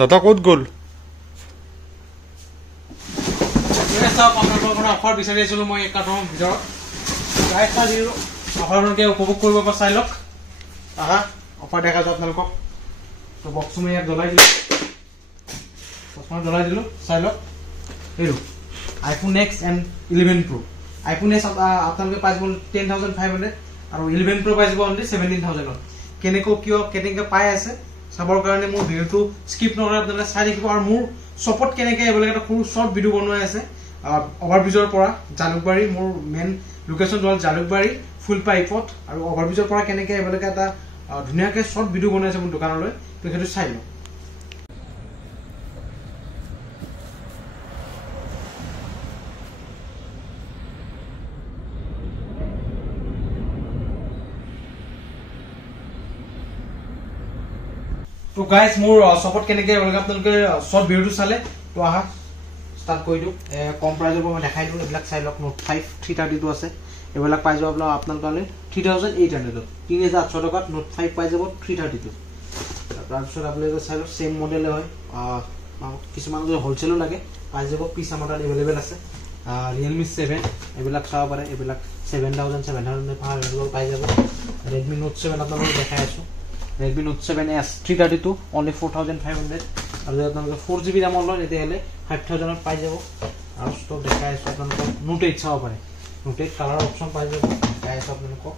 দাদা ক'ত গ'ল অফাৰ বিচাৰি আছিলো মই এক কাৰ্টনৰ ভিতৰত অফাৰখনকে উপভোগ কৰিব পৰা চাই লওক আহা অফাৰ দেখা যাওক আপোনালোকক তো বক্সটো মই ইয়াত জ্বলাই দিলোঁ চাই লওক এইটো iPhone X and 11 Pro iPhone X আপোনালোকে পাই যাব 10,500 আৰু 11 Pro পাই যাব অনলি 17,000 কেনেকৈ পাই আছে চাবৰ কাৰণে মোৰ ভিডিওটো স্কিপ নকৰি আপোনালোকে চাই থাকিব আৰু মোৰ শ্বপত কেনেকৈ এইবিলাক এটা সৰু শ্বৰ্ট ভিডিও বনোৱাই আছে অভাৰব্ৰিজৰ পৰা জালুকবাৰী মোৰ মেইন লোকেশ্যন হ'ল জালুকবাৰী ফুলপাইপত আৰু অভাৰব্ৰিজৰ পৰা কেনেকৈ এইবিলাক এটা ধুনীয়াকৈ শ্বৰ্ট ভিডিও বনাইছে মোৰ দোকানলৈ তো সেইটো চাই লওঁ তো গাইজ মোৰ শ্বপত কেনেকৈ আপোনালোকে শ্বৰ্ট ভিডিওটো চালে তো আহা ষ্টাৰ্ট কৰি দিওঁ কম প্ৰাইজৰ পৰা মই দেখাই দিওঁ এইবিলাক চাই লওক নোট 5 330 আছে এইবিলাক পাই যাব আপোনালোকে 3,800 3,800 টকাত নোট 5 পাই যাব 332 তাৰপিছত আপোনালোকে চাই লওক চেম মডেলে হয় কিছুমান যদি হ'লচেলো লাগে পাই যাব পিচ আমাৰ তাত এভেইলেবল আছে Realme 7 এইবিলাক চাব পাৰে এইবিলাক 7,700 পাই যাব Redmi Note 7 আপোনালোকক দেখাই আছোঁ Redmi Note 7S 332 only 4,500 আৰু যদি আপোনালোকে 4GB RAM লয় তেতিয়াহ'লে 5,000 পাই যাব আৰু ষ্টক দেখাই আছোঁ আপোনালোকক Note 8 চাব পাৰে Note 8 কালাৰ অপশ্যন পাই যাব দেখাই আছোঁ আপোনালোকক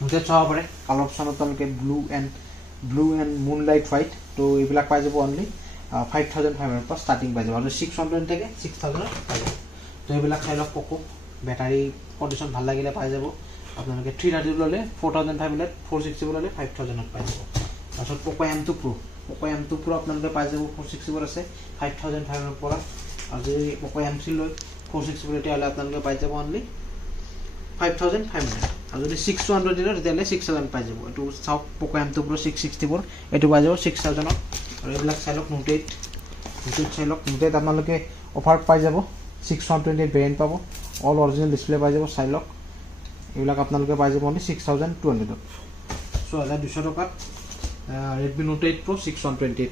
Note 8 চাব পাৰে কালাৰ অপশ্যন আপোনালোকে ব্লু এণ্ড মুনলাইট হোৱাইট তো এইবিলাক পাই যাব অনলি 5,500 পৰা ষ্টাৰ্টিং পাই যাব আৰু 600 থাকে 6,000 পাই যাব তো এইবিলাক চাই লওক পকো বেটাৰী কণ্ডিশ্যন ভাল লাগিলে পাই যাব আপোনালোকে 330 ল'লে 4,500 460 ল'লে 5,000 পাই যাব তাৰপিছত Poco M2 Pro আপোনালোকে পাই যাব 460 আছে 5,500 পৰা আৰু যদি Poco M3 লয় 460 তেতিয়াহ'লে আপোনালোকে পাই যাব অনলি 5,500 আৰু যদি 600 দিলে তেতিয়াহ'লে 6,000 পাই যাব এইটো চাওক Poco M2 Pro 664 এইটো পাই যাব 6,000 আৰু এইবিলাক চাই লওক Note 8 চাই লওক Note 8 আপোনালোকে অফাৰত পাই যাব 628 ভেৰিয়েণ্ট পাব অল অৰিজিনেল ডিছপ্লে পাই যাব চাই লওক এইবিলাক আপোনালোকে পাই যাব অনলি 6,200 6,200 টকাত Redmi Note 8 Pro 628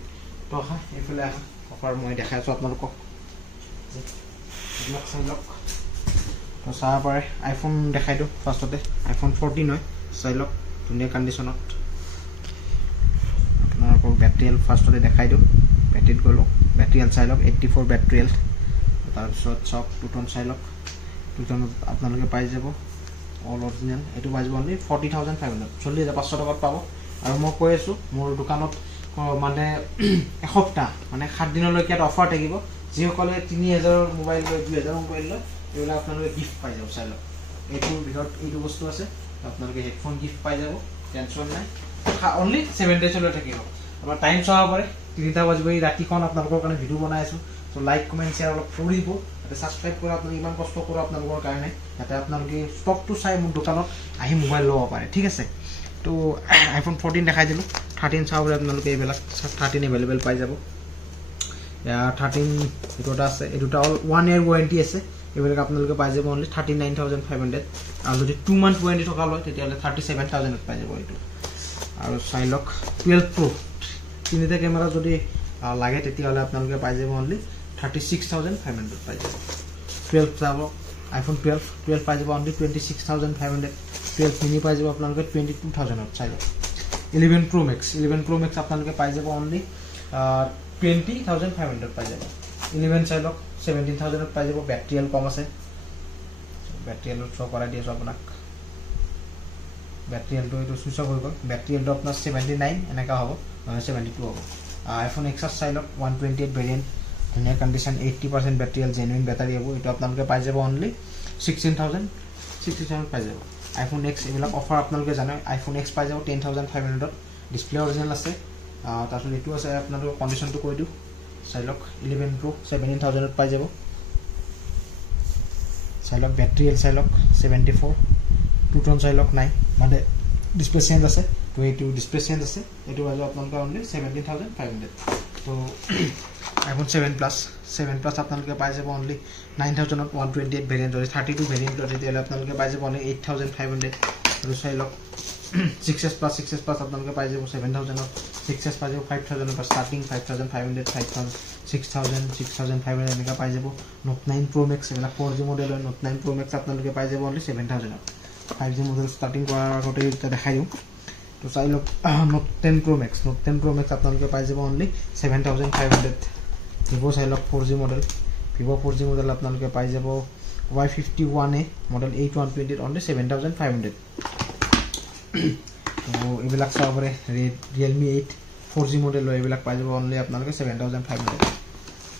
তো আহা এইফালে আহা অফাৰ মই দেখাই আছোঁ আপোনালোকক এইবিলাক চাই লওক তো চাব পাৰে iPhone দেখাই দিওঁ ফাৰ্ষ্টতে iPhone 14 হয় চাই লওক ধুনীয়া কণ্ডিশ্যনত আপোনালোকক বেটাৰী হেল্থ ফাৰ্ষ্টতে দেখাই দিওঁ বেটাৰীত গ'লোঁ বেটাৰী হেল্থ চাই লওক 84 বেটাৰী হেল্থ তাৰপিছত চাওক টুটন চাই লওক টুটনত আপোনালোকে পাই যাব অল অৰিজিনেল এইটো পাই যাব অনলি 40,500 40,500 টকাত পাব আৰু মই কৈ আছোঁ মোৰ দোকানত মানে এসপ্তাহ মানে 7 দিনলৈকে এটা অফাৰ থাকিব যিসকলে 3,000 মোবাইল লয় 2,000 মোবাইল লয় এইবিলাক আপোনালোকে গিফ্ট পাই যাব চাই লওক এইটোৰ ভিতৰত এইটো বস্তু আছে আপোনালোকে হেডফোন গিফ্ট পাই যাব টেনশ্যন নাই অনলি 7 ডেজলৈ থাকিব আমাৰ টাইম চাব পাৰে 3টা বাজিব এই ৰাতিখন আপোনালোকৰ কাৰণে ভিডিঅ' বনাই আছোঁ তো লাইক কমেণ্ট শ্বেয়াৰ অলপ কৰিব যাতে ছাবস্ক্ৰাইব কৰি আপোনালোকে ইমান কষ্ট কৰোঁ আপোনালোকৰ কাৰণে যাতে আপোনালোকে ষ্টকটো চাই মোৰ দোকানত আহি মোবাইল ল'ব পাৰে ঠিক আছে তো iPhone 14 দেখাই দিলোঁ 13 চাব পাৰে আপোনালোকে এইবিলাক 13 এভেইলেবল পাই যাব 13 এইটো এটা আছে এই দুটা অল 1 year ৱাৰেণ্টি আছে এইবিলাক আপোনালোকে পাই যাব অনলি 39,500 আৰু যদি 2 month ৱাৰেণ্টি থকা লয় তেতিয়াহ'লে 37,000 পাই যাব এইটো আৰু চাই লওক 12 Pro তিনিটা কেমেৰা যদি লাগে তেতিয়াহ'লে আপোনালোকে পাই যাব অনলি 36,500 পাই যাব 12 চাব iPhone 12 পাই যাব অনলি 26,500 12 মিনি পাই যাব আপোনালোকে 22,000 চাই লওক 11 Pro Max আপোনালোকে পাই যাব অনলি 20,500 পাই যাব 11 চাই লওক 17,000 পাই যাব বেটাৰী হেল্থ কম আছে বেটাৰী হেল্থ শ্ব' কৰাই দি আছোঁ আপোনাক বেটাৰী হেল্থটো এইটো চুইচ অফ হৈ গ'ল বেটাৰী হেল্থটো আপোনাৰ 79 এনেকুৱা হ'ব 72 হ'ব iPhone XR চাই লওক 128 ভেৰিয়েণ্ট ধুনীয়া condition 80% battery health genuine battery হ'ব এইটো আপোনালোকে পাই যাব অনলি 16,000 পাই যাব iPhone X এইবিলাক অফাৰ আপোনালোকে জানে iPhone X পাই যাব 10,500 ডিছপ্লে অৰিজিনেল আছে তাৰপিছত এইটো আছে আপোনালোকৰ কণ্ডিশ্যনটো কৈ দিওঁ চাই লওক 11 Pro 17,000 পাই যাব চাই লওক বেটাৰী হেল্থ চাই লওক 74 টুটন চাই লওক নাই মানে ডিছপ্লে চেঞ্জ আছে তো এইটো ডিছপ্লে চেঞ্জ আছে এইটো পাই যাব আপোনালোকে অনলি 17,500 তো iPhone 7 Plus আপোনালোকে পাই যাব অনলি 9,000 128 ভেৰিয়েণ্ট যদি 32 ভেৰিয়েণ্ট লয় তেতিয়াহ'লে আপোনালোকে পাই যাব অনলি 8,500 আৰু চাই লওক 6s plus আপোনালোকে পাই যাব 7000 6s পাই যাব 5000 পৰা ষ্টাৰ্টিং 5500 5000 6000 6500 এনেকা পাই যাব Note 9 Pro Max এলা 4G মডেল হয় Note 9 Pro Max আপোনালোকে পাই যাব only 7000 5G মডেল ষ্টাৰ্টিং কৰাৰ আগতে এটা দেখাই দিম তো চাই লওক Note 10 Pro Max আপোনালোকে পাই যাব only 7500 Vivo চাই লওক 4G model Vivo 4G model আপোনালোকে পাই যাব Y51A model 8120 only 7500 তো এইবিলাক চাব পাৰে Realme 8 4G model হয় এইবিলাক পাই যাব only আপোনালোকে 7500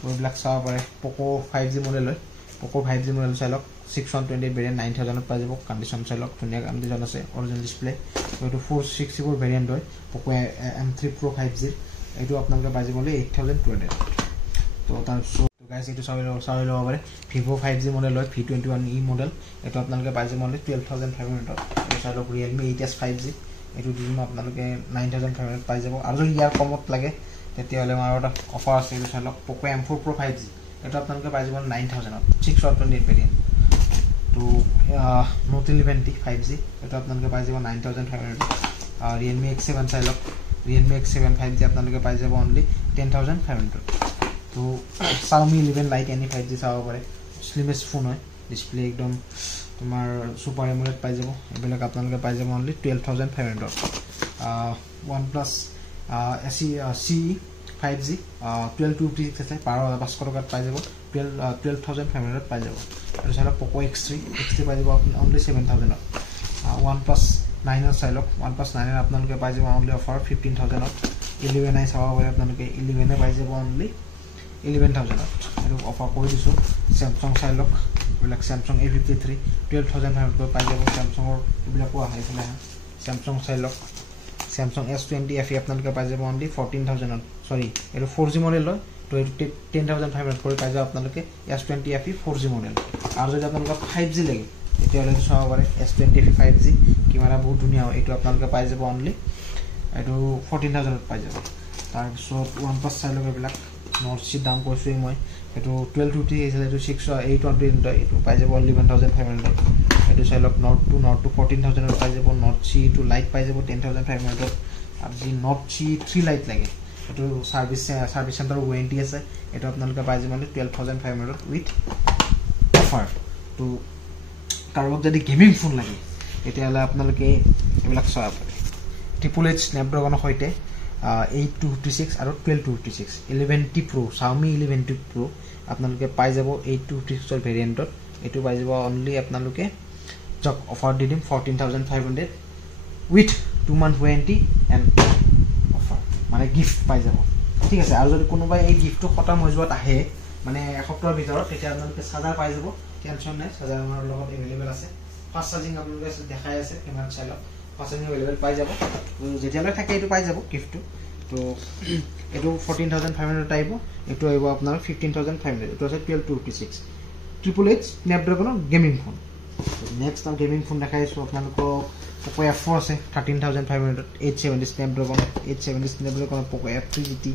তো এইবিলাক চাব পাৰে Poco 5G model হয় Poco 5G model চাই লওক 6128 variant 9000 পাই যাব কন্ডিশন চাই লওক ধুনীয়া কন্ডিশন আছে অৰিজিনাল ডিসপ্লে এইটো 464 variant হয় Poco M3 Pro 5G এইটো আপোনালোকে পাই যাব only 8200 তো তাৰপিছত guys itu sawi lo bare Vivo 5G model hoy V21e model eto apnaloke pai jabo only 12500 eto sai lo Realme 8s 5G eto dinom apnaloke 9500 pai jabo aru jodi yar komot lage tetia hole mar ota offer ase eto sai lo Poco M4 Pro 5G eto apnaloke pai jabo 9000 628 variant to Note 11T 5G eto apnaloke pai jabo 9500 Realme X7 sai lo Realme X7 5G apnaloke pai jabo only 10500 तो Xiaomi 11 Lite any 5G চাব পাৰে slimmest phone হয় display একদম তোমাৰ super AMOLED পাই যাব এবিলাক আপোনালোকে পাই যাব only 12500 OnePlus CE 5G 1226 আছে 12500 টকাত পাই যাব 12500 পাই যাব আৰু চালা Poco X3 পাই যাব only 7000 OnePlus 9 চাই লওক OnePlus 9 আপোনালোকে পাই যাব only offer 15000 11 চাব পাৰে আপোনালোকে 11 পাই যাব only 11000 আৰু অফাৰ কৰি দিছো Samsung চাই লওক বিলাক Samsung A53 12500 পাই যাব Samsung বিলাক আহে ফলে Samsung চাই লওক Samsung S20 FE আপোনালোকে পাই যাব only 14000 সৰি এটো 4G মডেল হয় তো 10500 কৰি পাই যাব আপোনালোকে S20 FE 4G মডেল আৰু যদি আপোনালোকে 5G লাগে এতিয়া হলে চাব পাৰে S20 FE 5G কিমানা বহুত ধুনিয়া হয় এটো আপোনালোকে পাই যাব only এটো 14000 পাই যাব তাৰ পিছত OnePlus চাই লওক বিলাক Nord C দাম কৈছো মই এটো 1220 আছিল এটো 6820 এটো পাই যাব 11500 এটো চাই লওক Nord 2 14000 পাই যাব Nord C to Lite পাই যাব 10500 আৰু যি Nord C 3 Lite লাগে এটো সার্ভিস সেন্টার ওয়ারেন্টি আছে এটো আপোনালোকে পাই যাব 12500 উইথ অফার তো কারক যদি গেমিং ফোন লাগে এতিয়ালে আপোনালোকে এবিলাক চাব পাৰে Triple H Snapdragon হইতে 8256 আৰু 1256 11T Pro Xiaomi 11T Pro আপোনালোকে পাই যাব 8256 এর ভেরিয়েন্টত এটো পাই যাব অনলি আপোনালোকে জক অফার দি দিম 14500 with 2 month warranty and offer মানে গিফট পাই যাব ঠিক আছে আৰু যদি কোনোবাই এই গিফটটো খতম হৈ যোৱাত আহে মানে এক সপ্তাহৰ ভিতৰত তেতিয়া আপোনালোকে চাৰ্জাৰ পাই যাব টেনচন নাই চাৰ্জাৰ আমাৰ লগত এভেইলেবল আছে ফাস্ট চাৰ্জিং আপোনালোকে দেখাই আছে কেমেৰা চাই লওক ফাস্ট চাৰ্জিং এভেইলেবল পাই যাব যেতিয়ালৈ থাকে এটো পাই যাব গিফটটো তো এটো 14500 টাইপ এটো আইব আপোনাৰ 15500 এটো আছে 1226 Triple H Snapdragon gaming phone next time gaming phone দেখাইছো আপোনালোকক Poco F4 আছে 13500 870 Snapdragon 870 Snapdragon Poco F3 GT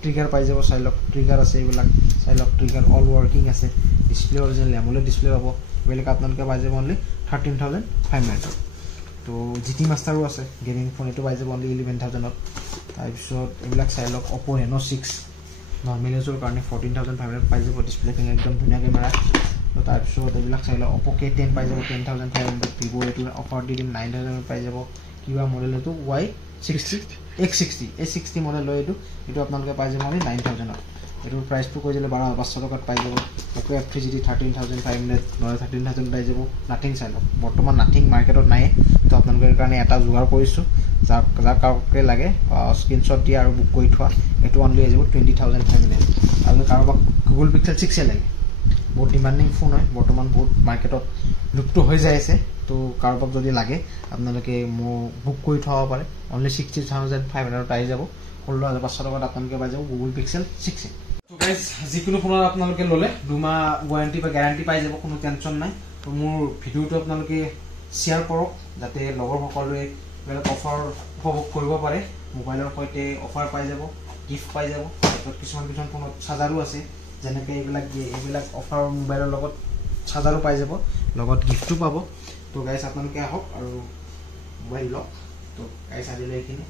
trigger পাই যাব চাই লওক ট্রিগার আছে এইবিলাক চাই লওক ট্রিগার অল ওয়ার্কিং আছে ডিসপ্লে অরিজিনাল AMOLED ডিসপ্লে পাবো এইবিলাক আপোনালোকে পাই যাব only 13500 তো GT মাস্টারও আছে গেমিং ফোন এটো পাই যাব only 11000 তাৰপিছত এইবিলাক চাই লওক Oppo Reno 6 নৰমাল ইউজৰ কাৰণে 14500 পাই যাব ডিসপ্লে খিনি একদম ধুনীয়া কেমেৰা তো তাৰপিছত এইবিলাক চাই লওক Oppo K10 পাই যাব 10500 Vivo এটো অফাৰ দি দিম 9000 পাই যাব কিবা মডেল এটো Y60 X60 মডেল এটো আপোনালোকে পাই যাব 9000 এটোৰ প্ৰাইসটো কৈ দিলে 12500 টকাত পাই যাব Poco F3 GT 13500 13000 পাই যাব নাথিং চাই লওক বৰ্তমান নাথিং মাৰ্কেটত নাই তো আপোনালোকৰ কাৰণে এটা জোগাৰ কৰিছো যাৰ কাৰোকে লাগে স্ক্ৰিনশ্বট দি আৰু বুক কৰি থোৱা এটো অনলি হৈ যাব 20500 আৰু কাৰোবাক Google Pixel 6 লাগে বহুত ডিমান্ডিং ফোন হয় বৰ্তমান বহুত মাৰ্কেটত লুপ্ত হৈ যাইছে তো কাৰোবাক যদি লাগে আপোনালোকে বুক কৰি থোৱা পাৰে অনলি 60500 পাই যাব 16500 টকাত আপোনালোকে পাই যাব Google Pixel 6 তো গাইস যিকোনো ফোনৰ আপোনালোকে ললে দুমা ওয়াৰেন্টি বা গ্যাৰান্টি পাই যাব কোনো টেনচন নাই তো মোৰ ভিডিওটো আপোনালোকে শেয়াৰ কৰক যাতে লগৰ সকলোৱে বেলেগ অফাৰ উপভোগ কৰিব পাৰে মোবাইলৰ সৈতে অফাৰ পাই যাব গিফট পাই যাব তো কিছুমান ফোনত চাৰ্জাৰো আছে যেনেকৈ এইবিলাক অফাৰ মোবাইলৰ লগত চাৰ্জাৰো পাই যাব লগত গিফটও পাব তো গাইস আপোনালোকে আহক আৰু মোবাইল লওক তো গাইছ আজিলৈ এইখিনি